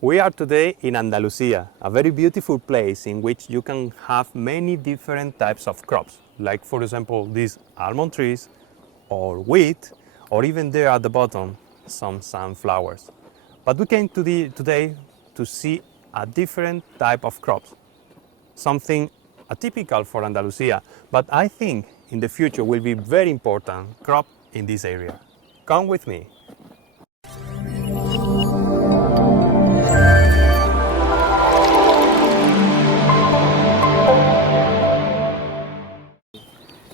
We are today in Andalusia, a very beautiful place in which you can have many different types of crops, like for example these almond trees, or wheat, or even there at the bottom some sunflowers. But we came today to see a different type of crops, something atypical for Andalusia, but I think in the future will be very important crop in this area. Come with me.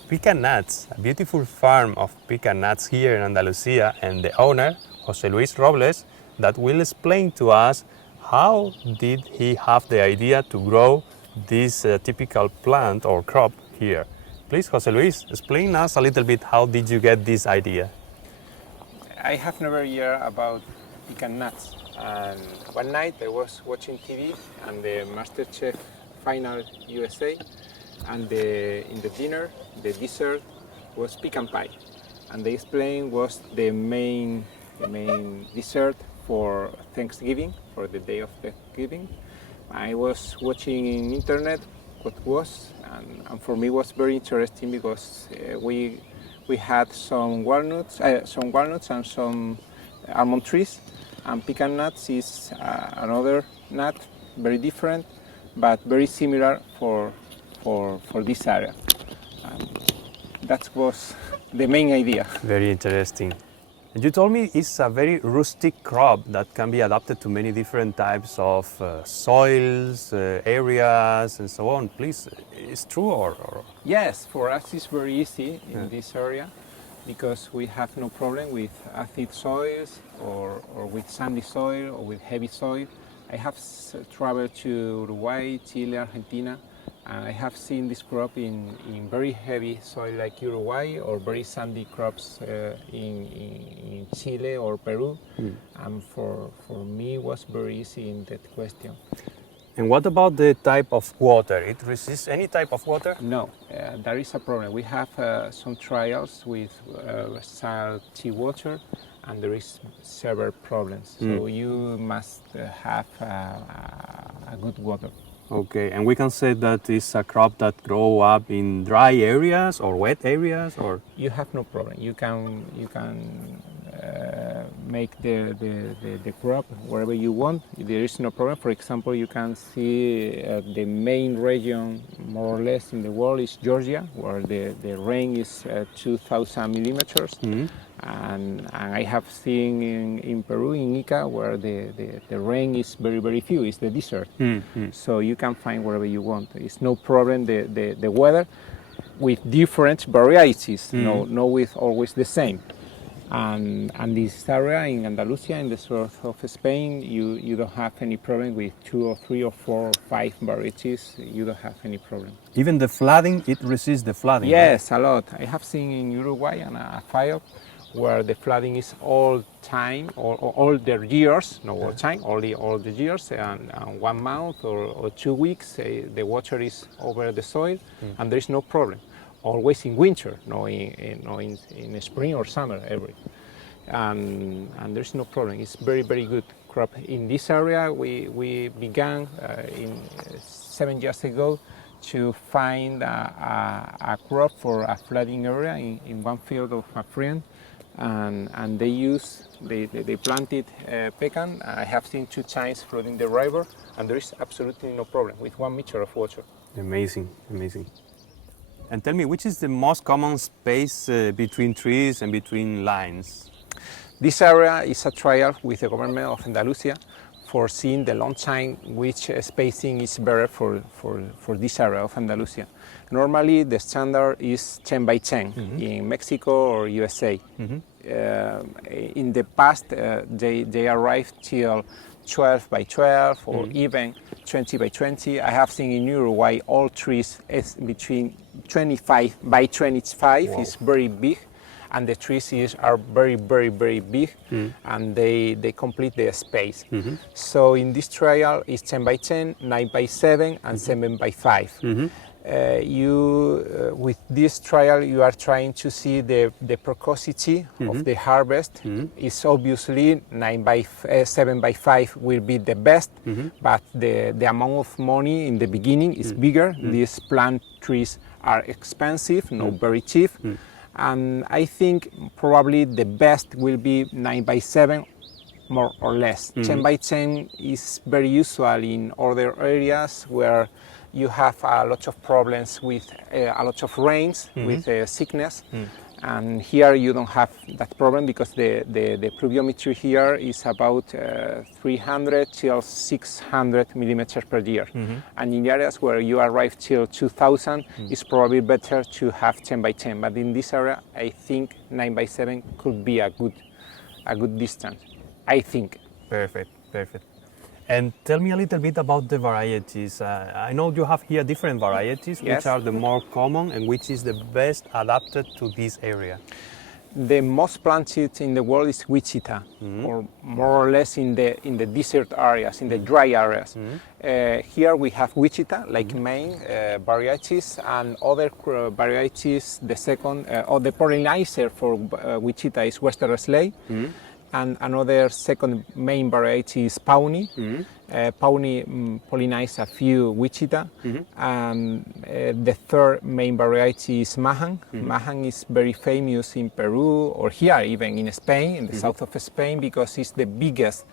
Pecan nuts, a beautiful farm of pecan nuts here in Andalusia, and the owner, Jose Luis Robles, that will explain to us how did he have the idea to grow this typical plant or crop here. Please, Jose Luis, explain us a little bit how did you get this idea? I have never heard about pecan nuts, and one night I was watching TV and the MasterChef Final USA, and in the dinner, the dessert was pecan pie, and they explained was the main dessert for Thanksgiving, for the day of Thanksgiving. I was watching in internet what was, and for me was very interesting because we had some walnuts and some almond trees, and pecan nuts is another nut, very different, but very similar for this area. That was the main idea. Very interesting. And you told me it's a very rustic crop that can be adapted to many different types of soils, areas, and so on. Please, it's true or? Yes, for us it's very easy in this area because we have no problem with acid soils or with sandy soil or with heavy soil. I have traveled to Uruguay, Chile, Argentina, and I have seen this crop in very heavy soil like Uruguay, or very sandy crops in Chile or Peru. And for me it was very easy in that question. And what about the type of water? It resists any type of water? No, there is a problem. We have some trials with salty water, and there is several problems. So you must have a good water. Okay, and we can say that it's a crop that grow up in dry areas or wet areas, or? You have no problem. You can make the crop wherever you want. There is no problem. For example, you can see the main region more or less in the world is Georgia, where the rain is 2,000 millimeters. And I have seen in Peru, in Ica, where the rain is very few. It's the desert. So you can find wherever you want. It's no problem the weather, with different varieties, no with always the same. And this area in Andalusia, in the south of Spain, you don't have any problem with 2 or 3 or 4 or 5 varieties. You don't have any problem. Even the flooding, it resists the flooding. Yes, right? a lot. I have seen in Uruguay a file where the flooding is all time, all the years, no all time, only all the years, and 1 month or 2 weeks, the water is over the soil, and there is no problem. Always in winter, no in spring or summer, and there's no problem. It's very good crop. In this area, we began 7 years ago to find a crop for a flooding area in one field of a friend, and they planted pecan. I have seen 2 times flooding the river, and there is absolutely no problem with 1 meter of water. Amazing. And tell me, which is the most common space between trees and between lines? This area is a trial with the government of Andalusia for seeing the long time which spacing is better for this area of Andalusia. Normally the standard is 10 by 10 in Mexico or USA. In the past they arrived till 12 by 12 or even 20 by 20. I have seen in Uruguay all trees is between 25 by 25. Wow. Is very big, and the trees are very big, and they complete the space. So in this trial is 10 by 10, 9 by 7, and 7 by 5. With this trial, you are trying to see the precocity of the harvest. It's obviously 7 by 5 will be the best, but the amount of money in the beginning is bigger. These plant trees are expensive, not very cheap. And I think probably the best will be 9 by 7, more or less. 10 by 10 is very usual in other areas where you have a lot of problems with a lot of rains, with sickness. And here you don't have that problem because the pluviometry here is about 300 till 600 millimeters per year. And in areas where you arrive till 2000, it's probably better to have 10 by 10. But in this area, I think 9 by 7 could be a good distance, I think. Perfect, perfect. And tell me a little bit about the varieties. I know you have here different varieties, Yes. which are the more common and which is the best adapted to this area. The most planted in the world is Wichita, or more or less in the desert areas, in the dry areas. Here we have Wichita, like main varieties, and other varieties. The second, or the pollinizer for Wichita is Western Slay. And another second main variety is Pawnee. Pawnee pollinizes a few Wichita. And the third main variety is Mahan. Mahan is very famous in Peru, or here even in Spain, in the south of Spain, because it's the biggest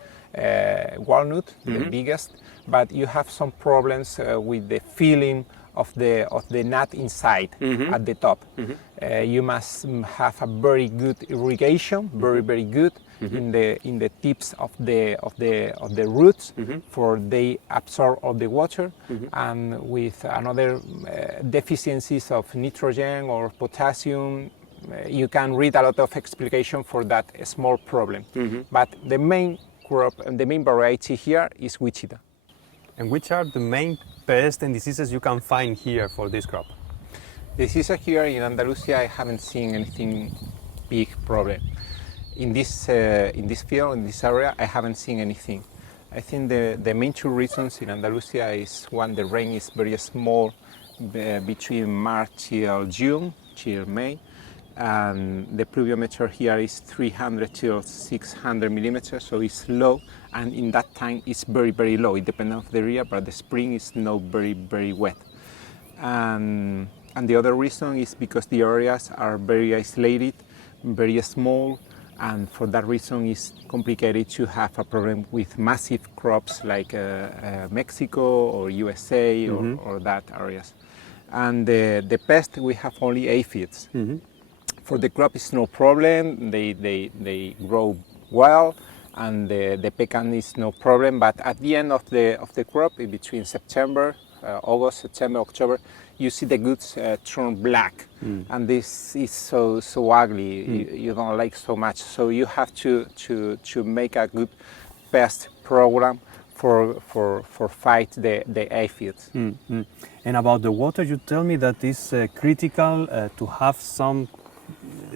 walnut, the biggest. But you have some problems with the filling of the nut inside at the top. You must have a very good irrigation, very good in the tips of the roots, for they absorb all the water, and with another deficiencies of nitrogen or potassium. You can read a lot of explanation for that small problem. But the main crop and the main variety here is Wichita. And which are the main pests and diseases you can find here for this crop? Diseases here in Andalusia, I haven't seen anything big problem. In this field, in this area, I haven't seen anything. I think the main two reasons in Andalusia is one, the rain is very small between March till June, till May, and the pluviometer here is 300 till 600 millimeters, so it's low, and in that time it's very low. It depends on the area, but the spring is not very wet. And the other reason is because the areas are very isolated, very small, and for that reason it's complicated to have a problem with massive crops like Mexico or USA or that areas. And the pest, we have only aphids. For the crop it's no problem, they grow well, and the pecan is no problem, but at the end of the crop, in between September, August, September, October, you see the goods turn black, and this is so ugly. You don't like so much, so you have to make a good pest program for fight the aphids. And about the water, you tell me that it's critical to have some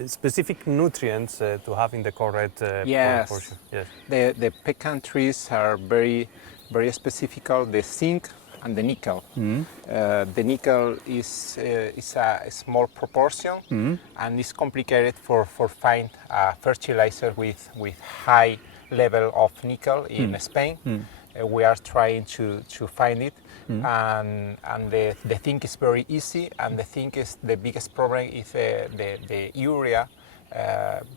specific nutrients to have in the correct portion. Yes. The pecan trees are very specific. The zinc and the nickel. The nickel is a small proportion, and it's complicated for find a fertilizer with high level of nickel in Spain. We are trying to find it, and the zinc is very easy, and the zinc is the biggest problem is the urea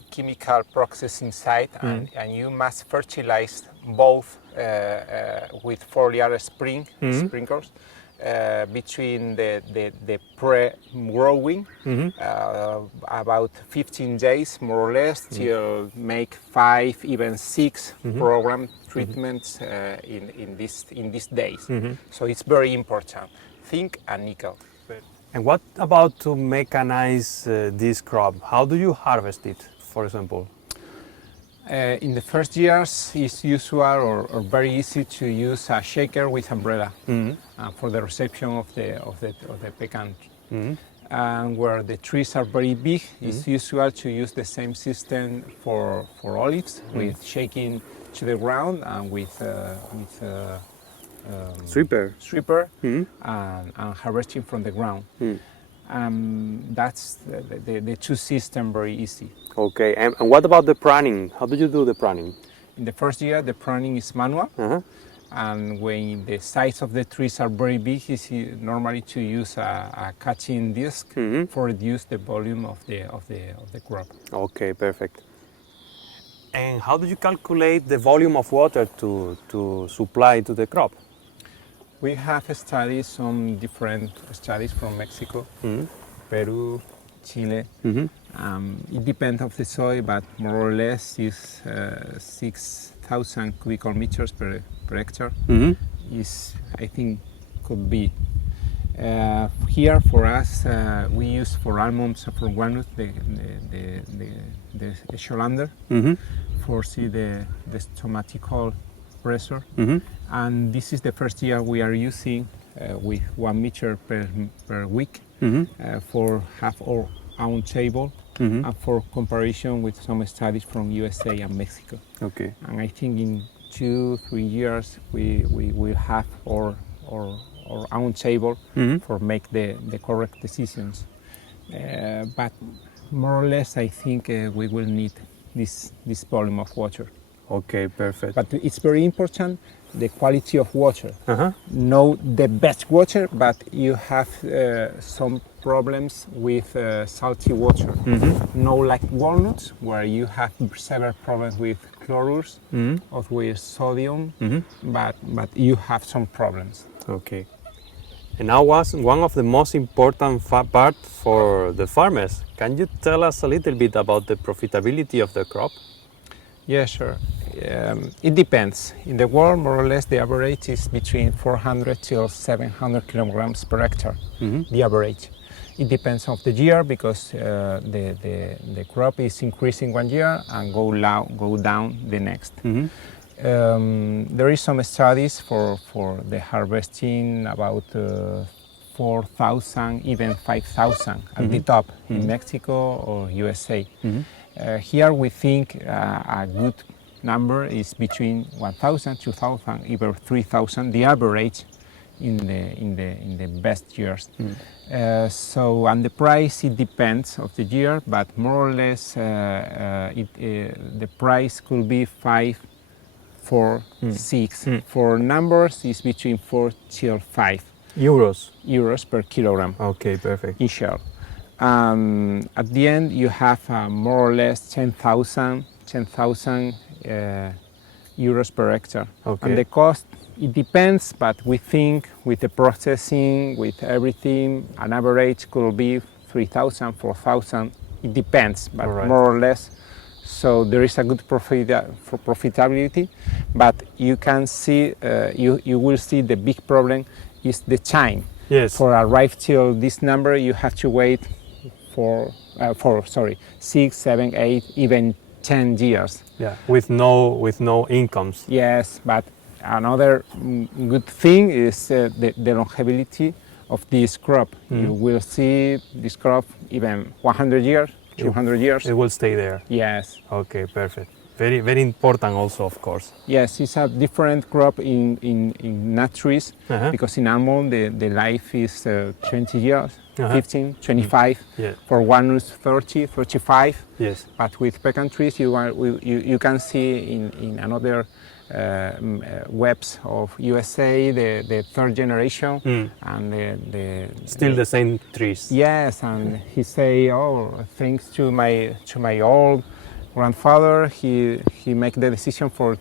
chemical process inside, and you must fertilize both with foliar sprinklers between the pre-growing, about 15 days more or less, till make 5, even 6 program treatments in these days. So it's very important, zinc and nickel. And what about to mechanize this crop? How do you harvest it, for example? In the first years, it's usual or very easy to use a shaker with umbrella for the reception of the pecan. And where the trees are very big, it's usual to use the same system for olives, with shaking to the ground and with sweeper Mhm. and harvesting from the ground. That's the two system very easy. Okay, and what about the pruning? How do you do the pruning? In the first year, the pruning is manual, Uh-huh. and when the size of the trees are very big, it's normally to use a cutting disc Mhm. for reduce the volume of the crop. Okay, perfect. And how do you calculate the volume of water to supply to the crop? We have studied some different studies from Mexico, Mhm. Peru, Chile. Mhm. It depends of the soil, but more or less is 6,000 cubic meters per hectare. Mhm. Is I think could be. Here for us, we use for almonds and for walnuts the Scholander Mhm. for see the stomatical pressure. Mhm. And this is the first year we are using with 1 meter per week Mhm. for have our own table Mhm. and for comparison with some studies from USA and Mexico. Okay. And I think in 2-3 years we will have our own table Mhm. for make the correct decisions. But more or less I think we will need this volume of water. Okay, perfect. But it's very important the quality of water. Uh-huh. Know the best water, but you have some problems with salty water. No like walnuts, where you have several problems with chlorures or with sodium, but you have some problems. Okay. And now was one of the most important part for the farmers. Can you tell us a little bit about the profitability of the crop? Yeah, sure. It depends. In the world, more or less, the average is between 400 to 700 kilograms per hectare. The average. It depends of the year because the crop is increasing one year and go down the next. There is some studies for the harvesting about 4,000, even 5,000 at the top in Mexico or USA. Here we think a good number is between 1,000, 2,000, even 3,000, the average in the best years. So, and the price, it depends of the year, but more or less the price could be 5, 4, 6. For numbers, is between 4 till 5 euros per kilogram. Okay, perfect. In shell. At the end, you have more or less 10,000 euros per hectare. Okay. And the cost, it depends, but we think with the processing, with everything, an average could be 3,000, 4,000. It depends, but All right. more or less. So there is a good profitability, but you can see, you will see the big problem is the time. Yes. For arrive till this number, you have to wait for 6, 7, 8, even 10 years. Yeah. With no incomes. Yes, but another good thing is the longevity of this crop. You will see this crop even 100 years, 200 years. It will stay there. Yes. Okay, perfect. Very, very important also, of course. Yes, it's a different crop in nut trees because in almond the life is 20 years, 15, 25. Yeah. For walnuts 30, 35. Yes. But with pecan trees you can see in another webs of USA the third generation and Still the same trees. Yes, and he say, oh, thanks to my old grandfather, he make the decision for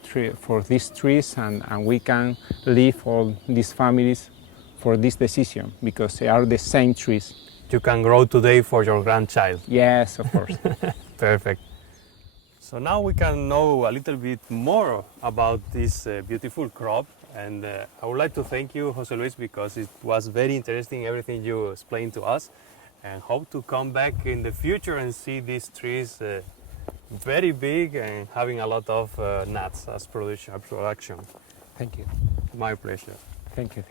these trees, and we can leave all these families for this decision because they are the same trees. You can grow today for your grandchild. Yes, of course. Perfect. So now we can know a little bit more about this beautiful crop, and I would like to thank you, Jose Luis, because it was very interesting everything you explained to us, and hope to come back in the future and see these trees very big and having a lot of nuts as production. Thank you. My pleasure. Thank you.